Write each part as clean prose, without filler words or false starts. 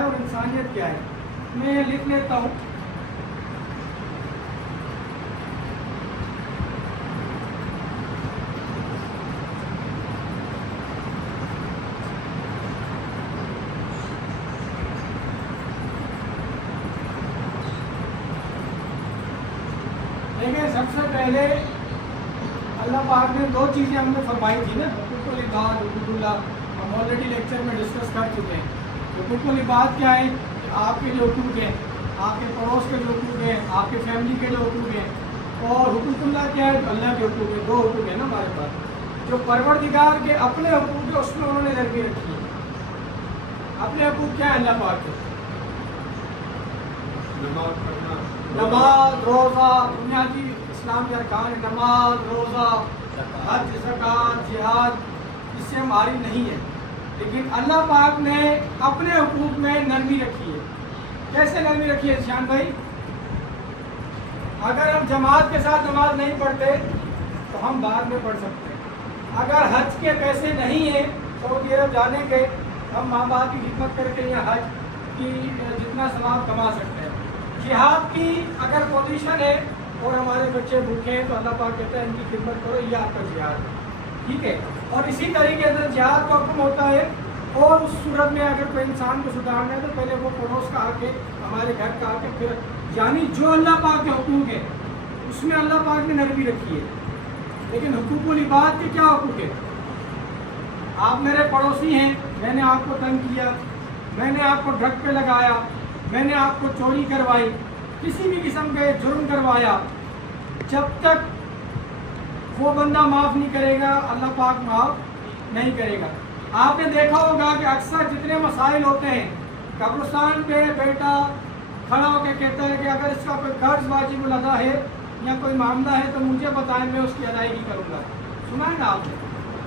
اور انسانیت کیا ہے. میں یہ لکھ لیتا ہوں. دیکھیں سب سے پہلے اللہ پاک نے دو چیزیں ہم نے فرمائی تھی نا، حقوق العباد، حقوق اللہ. ہم آلریڈی لیکچر میں ڈسکس کر چکے ہیں. حقوق العباد کیا ہے؟ آپ کے جو حقوق ہیں، آپ کے پڑوس کے جو حقوق ہیں، آپ کے فیملی کے جو حقوق ہیں. اور حقوق اللہ کیا ہے؟ اللہ کے حقوق ہیں. دو حقوق ہیں نا ہمارے پاس. جو پروردگار کے اپنے حقوق ہیں اس میں انہوں نے نرمی رکھی ہے. اپنے حقوق کیا ہے اللہ پاک کے؟ نماز، روزہ، بنیادی اسلام کے ارکان. نماز، روزہ، حج، زکوٰۃ، جہاد، اس سے ہماری نہیں ہے. لیکن اللہ پاک نے اپنے حقوق میں نرمی رکھی ہے. کیسے نرمی رکھی ہے شان بھائی؟ اگر ہم جماعت کے ساتھ نماز نہیں پڑھتے تو ہم بعد میں پڑھ سکتے ہیں. اگر حج کے پیسے نہیں ہیں سعودی عرب جانے کے، ہم ماں باپ کی خدمت کر کے یا حج کی جتنا ثواب کما سکتے ہیں. جہاد کی اگر پوزیشن ہے اور ہمارے بچے بھوکے ہیں تو اللہ پاک کہتا ہے ان کی خدمت کرو، یہ آپ کا جہاد ہے. ٹھیک ہے. اور اسی طریقے سے جہاد کا حکم ہوتا ہے. اور اس صورت میں اگر کوئی انسان کو سدھارنا ہے تو پہلے وہ پڑوس کا آ کے، ہمارے گھر کا آ کے، پھر یعنی جو اللہ پاک کے حقوق ہیں اس میں اللہ پاک نے نرمی رکھی ہے. لیکن حقوق العباد کے کیا حقوق ہے؟ آپ میرے پڑوسی ہیں، میں نے آپ کو تنگ کیا، میں نے آپ کو ڈرگ پہ لگایا، میں نے آپ کو چوری کروائی، کسی بھی قسم کے جرم کروایا، جب تک وہ بندہ معاف نہیں کرے گا اللہ پاک معاف نہیں کرے گا. آپ نے دیکھا ہوگا کہ اکثر جتنے مسائل ہوتے ہیں قبرستان پہ بیٹا کھڑا ہو کے کہتا ہے کہ اگر اس کا کوئی قرض واجب الادا ہے یا کوئی معاملہ ہے تو مجھے بتائیں، میں اس کی ادائیگی کروں گا. سنا ہے نا آپ نے؟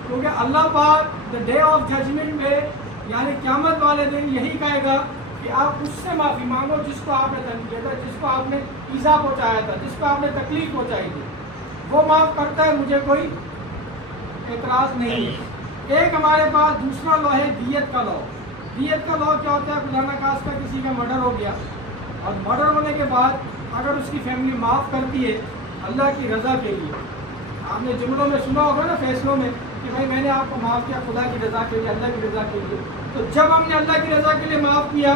کیونکہ اللہ پاک دا ڈے آف ججمنٹ میں یعنی قیامت والے دن یہی کہے گا کہ آپ اس سے معافی مانگو جس کو آپ نے تنگ کیا تھا، جس کو آپ نے ایذا پہنچایا تھا، جس کو آپ نے تکلیف پہنچائی تھی. وہ معاف کرتا ہے، مجھے کوئی اعتراض نہیں ہے. ایک ہمارے پاس دوسرا لا ہے دیت کا لا. دیت کا لا کیا ہوتا ہے؟ خدا نخواستہ کسی کا مرڈر ہو گیا اور مرڈر ہونے کے بعد اگر اس کی فیملی معاف کرتی ہے اللہ کی رضا کے لیے. آپ نے جملوں میں سنا ہوگا نا، فیصلوں میں، کہ بھائی میں نے آپ کو معاف کیا خدا کی رضا کے لیے، اللہ کی رضا کے لیے. تو جب ہم نے اللہ کی رضا کے لیے معاف کیا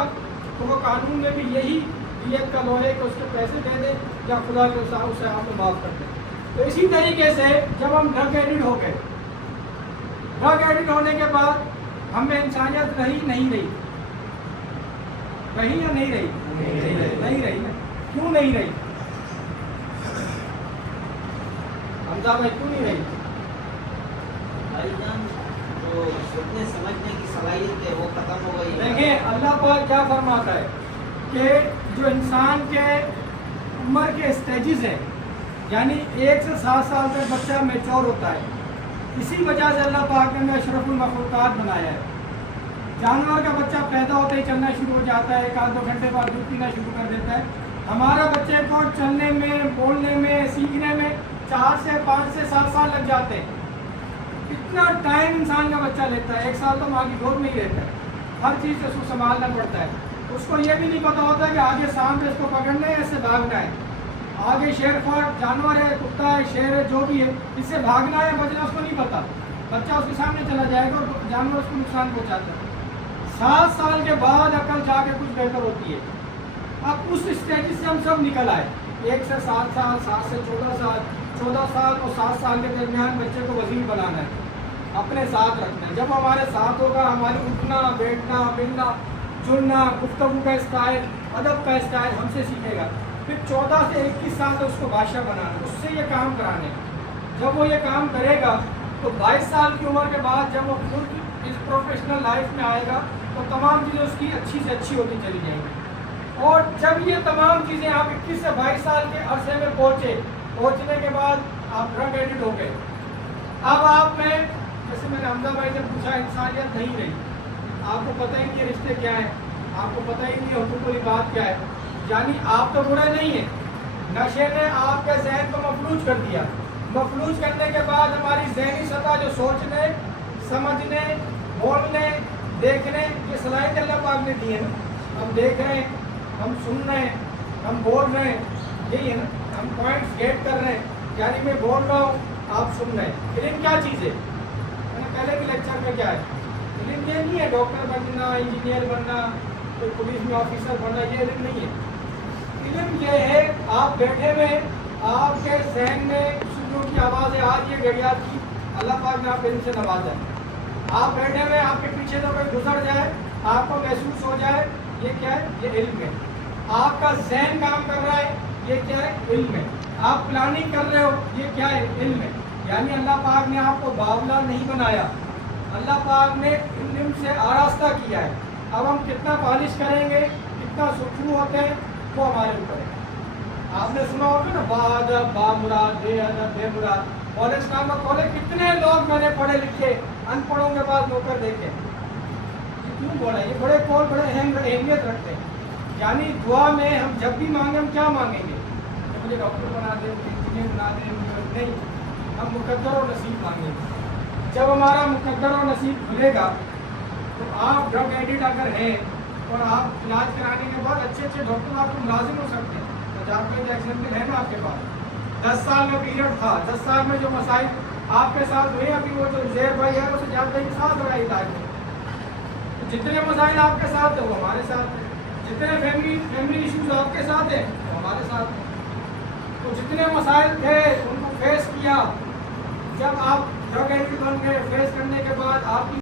تو وہ قانون میں بھی یہی دیت کا لا ہے کہ اس کے پیسے دے دیں یا خدا کے اسے آپ کو معاف کر دیں. تو اسی طریقے سے جب ہم ڈرگ ایڈکٹ ہو گئے، ڈرگ ایڈکٹ ہونے کے بعد ہم میں انسانیت رہی نہیں رہی؟ رہی یا نہیں رہی؟ نہیں رہی نا. کیوں نہیں رہی؟ حمزہ بھائی کیوں نہیں رہی؟ جو سوچنے سمجھنے کی صلاحیت ہے وہ ختم ہو گئی. دیکھیں اللہ پاک کیا فرماتا ہے کہ جو انسان کے عمر کے اسٹیجز ہیں، یعنی 1 سے 7 سال تک بچہ میچور ہوتا ہے. اسی وجہ سے اللہ پاک نے اشرف المخلوقات بنایا ہے. جانور کا بچہ پیدا ہوتے ہی چلنا شروع ہو جاتا ہے، 1-2 گھنٹے بعد دودھ پینا شروع کر دیتا ہے. ہمارا بچے کو چلنے میں، بولنے میں، سیکھنے میں 4 سے 5 سے 7 سال لگ جاتے ہیں. اتنا ٹائم انسان کا بچہ لیتا ہے. 1 سال تو ماں کی گود میں ہی رہتا ہے. ہر چیز سے اس کو سنبھالنا پڑتا ہے. اس کو یہ بھی نہیں پتا ہوتا کہ آگے سانپ ہے، اس کو پکڑنا ہے، اس سے بھاگنا ہے. آگے شیر خوار جانور ہے، کتا ہے، شیر ہے، جو بھی ہے، اس سے بھاگنا ہے بچنا اس کو نہیں پتا. بچہ اس کے سامنے چلا جائے گا اور جانور اس کو نقصان پہنچاتا ہے. 7 سال کے بعد عقل جا کے کچھ بہتر ہوتی ہے. اب اس اسٹیج سے ہم سب نکل آئے. 1 سے 7 سال، 7 سے 14 سال، 14 سال اور 7 سال کے درمیان بچے کو وزیر بنانا ہے، اپنے ساتھ رکھنا ہے. جب ہمارے ساتھ ہوگا ہماری اٹھنا، بیٹھنا، ملنا جلنا، گفتگو کا اسٹائل، ادب کا اسٹائل ہم سے سیکھے گا. پھر 14 سے 21 سال تک اس کو بادشاہ بنانا، اس سے یہ کام کرانے. جب وہ یہ کام کرے گا تو 22 سال کی عمر کے بعد جب وہ خود اس پروفیشنل لائف میں آئے گا تو تمام چیزیں اس کی اچھی سے اچھی ہوتی چلی جائیں گی. اور جب یہ تمام چیزیں آپ 21 سے 22 سال کے عرصے میں پہنچنے کے بعد آپ ڈرگ ایڈکٹ ہو گئے. اب آپ میں جیسے میں نے حمزہ بھائی سے پوچھا، انسانیت نہیں رہی. آپ کو پتہ ہی نہیں رشتے کیا ہیں، آپ کو پتہ ہی نہیں حقوق العباد کیا ہے. یعنی آپ تو برے نہیں ہیں، نشے نے آپ کے ذہن کو مفلوج کر دیا. مفلوج کرنے کے بعد ہماری ذہنی سطح جو سوچنے، سمجھنے، بولنے، دیکھنے کی صلاحیت اللہ پاک نے دی ہے نا، ہم دیکھ رہے ہیں، ہم سن رہے ہیں، ہم بول رہے ہیں، یہی ہے نا، ہم پوائنٹس گیٹ کر رہے ہیں، یعنی میں بول رہا ہوں آپ سن رہے ہیں۔ علم کیا چیز ہے؟ میں نے پہلے بھی لیکچر میں کیا ہے، علم یہ نہیں ہے ڈاکٹر بننا، انجینئر بننا، کوئی پولیس میں آفیسر بننا، یہ علم نہیں ہے۔ علم یہ ہے آپ بیٹھے ہوئے، آپ کے ذہن میں سوروں کی آواز ہے، آج یہ گھڑیال کی اللہ پاک نے آپ علم سے نوازا ہے۔ آپ بیٹھے ہوئے، آپ کے پیچھے تو کوئی گزر جائے، آپ کو محسوس ہو جائے، یہ کیا ہے؟ یہ علم ہے۔ آپ کا ذہن کام کر رہا ہے، یہ کیا ہے؟ علم ہے۔ آپ پلاننگ کر رہے ہو، یہ کیا ہے؟ علم ہے۔ یعنی اللہ پاک نے آپ کو باولا نہیں بنایا، اللہ پاک نے علم سے آراستہ کیا ہے۔ اب ہم کتنا پالش کریں گے، کتنا سخنو ہوتے ہیں، وہ ہمارے اوپر ہے۔ آپ نے سنا ہوگا نا، با ادب با مراد، بے ادب بے مراد۔ کالج نام کا کالج، کتنے لوگ میں نے پڑھے لکھے ان پڑھوں کے بعد نوکر دیکھے۔ کیوں بولا؟ یہ بڑے کال بڑے اہمیت رکھتے ہیں۔ یعنی دعا میں ہم جب بھی مانگیں، ہم کیا مانگیں گے کہ مجھے ڈاکٹر بنا دیں، مجھے انجینئر بنا دیں، نہیں، ہم مقدر و نصیب مانگیں گے۔ جب ہمارا مقدر و نصیب کھلے گا تو آپ ڈرگ ایڈکٹ اگر ہیں اور آپ علاج کرانے کے بعد اچھے اچھے ڈاکٹر آپ کو ملازم ہو سکتے ہیں۔ پنجاب کا جو ایگزامپل ہے نا آپ کے پاس، 10 سال کا پیریڈ تھا، 10 سال میں جو مسائل آپ کے ساتھ ہوئے، ابھی وہ جو زیر بھائی ہے اسے زیادہ ہی ساتھ رہا علاج میں، جتنے مسائل آپ کے ساتھ ہیں وہ ہمارے ساتھ ہیں، جتنے فیملی ایشوز آپ کے ساتھ ہیں وہ ہمارے ساتھ ہیں۔ تو جتنے مسائل تھے ان کو فیس کیا، جب آپ ڈرگ ایڈکٹ بن گئے، فیس کرنے کے بعد آپ کی